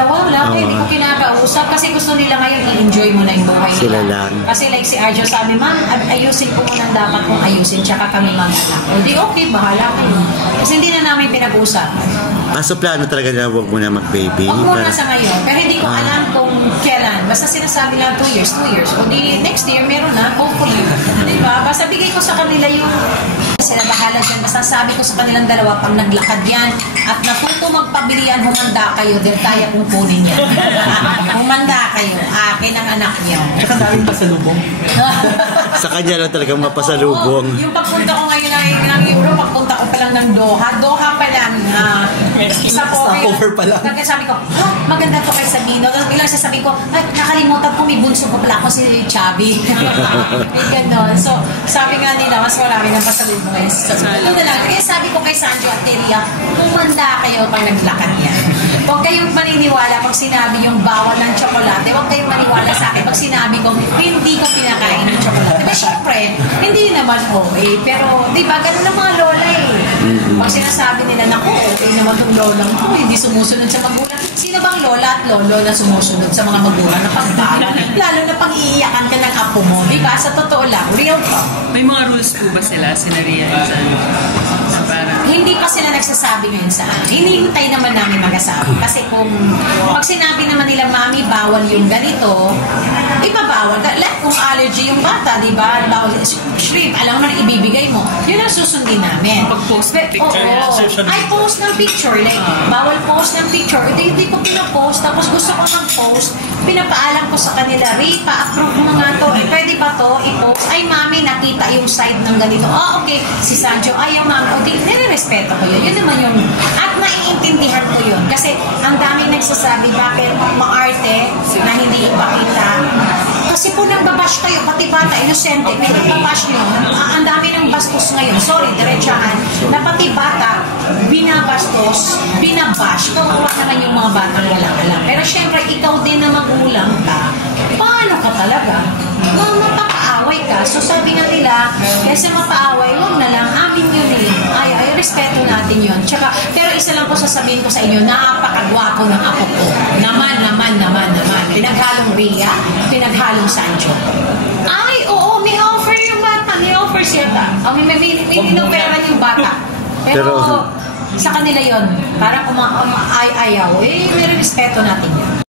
dalawa, wala ko, hindi ko kinakausap kasi gusto nila ngayon i-enjoy mo na yung buhay nila. Sila lang. Kasi like si Arjo sabi, ma'am, ayusin ko muna ang dapat kong ayusin, tsaka kami mag-anak. O di okay, bahala kayo. Kasi hindi na namin pinag-usap. So plano talaga na huwag muna mag-baby? Huwag muna sa ngayon. Pero hindi ko alam kung kailan. Basta sinasabi lang 2 years. O di next year, meron na, hopefully. Diba? Basta bigay ko sa kanila yung sila bahala dyan. Basta sabi ko sa kanilang dalawa, pag naglakad yan at natuto magpabilian, humanda kayo, dahil kaya kong kunin yan. Humanda kayo. Akin ang anak niyo. Tsaka daming pasalubong. Sa kanya lang talagang mapasalubong. Oo, yung pagpunta ko ngayon ng Euro, pagpunta ko pa lang ng Doha. Doha pa lang. Stopover pa lang. Kaya sabi ko, maganda to kay Sabino. Tapos bilang sasabi ko, ay, nakalimutan ko, may bunso ko pala ako si Chubby. May ganon. So, sabi nga nila, mas marami ng pasalubong ngayon. So, ito na lang. Kaya sabi ko kay Sanjo at Teria, humanda kayo pag naglakad yan. Huwag kayong maniniwala pag sinabi yung bawal ng tsokolate. Huwag kayong maniwala sa akin pag sinabi ko, hindi ko pinakain ng tsokolate. Pero syempre, hindi naman okay. Pero, di ba, ganun ang mga lola eh. Pag sinasabi nila, naku, okay naman itong lolang ko, hindi sumusunod sa magulang. Sino bang lola at lolo na sumusunod sa mga magulang na pagbawal? Lalo na pag iiyakan ka ng apo mo. Di ba? Sa totoo lang, real talk. May mga rules po ba sila, Ria? Hindi pa sila nagsasabi ngayon sa akin. Hinihintay naman namin mag-asabi. Kasi kung pag sinabi naman nila, mami, bawal yung ganito, ibabawal. Like kung allergy yung bata, di ba? Bawal shrimp, alam mo na ibibigay mo. Yun ang susundin namin. Pag-post ng picture. Ay, post ng picture. Like, bawal post ng picture. Hindi ko pinapost. Tapos gusto ko mag-post. Pinapaalam ko sa kanila, Ray, pa-approve mo nga to. Pwede ba to i-post? Ay, mami, nakita yung side ng ganito. Okay. Si Sanjo, ayaw, mami. Okay, nire-respeto ko yun. Yun naman yung, at maiintindihan ko yun. Kasi ang daming nagsasabi, bakit maarte na hindi ipakita. Kasi po nagbabash kayo, pati bata, inosente, may nagbabash nyo. Ang dami ng bastos ngayon. Sorry, diretsahan. Na pati bata, binabastos, binabash. Kawawa naman yung mga batang walang alam. Pero syempre, ikaw din na magulang ka, paano ka talaga? Mapapaaway ka. So sabi nga nila, kaysa mapaaway, huwag na lang, amin yun eh. Ay, respeto natin yun. Tsaka, pero isa lang po sasabihin ko sa inyo, napakagwapo ng apo ko. Naman. Pinaghalong Ria, pinaghalong Sancho. Ay, oo, may offer yung bata. May offer siya ta. May inoperan yung bata. Pero sa kanila yon, parang ayaw, may respeto natin yun.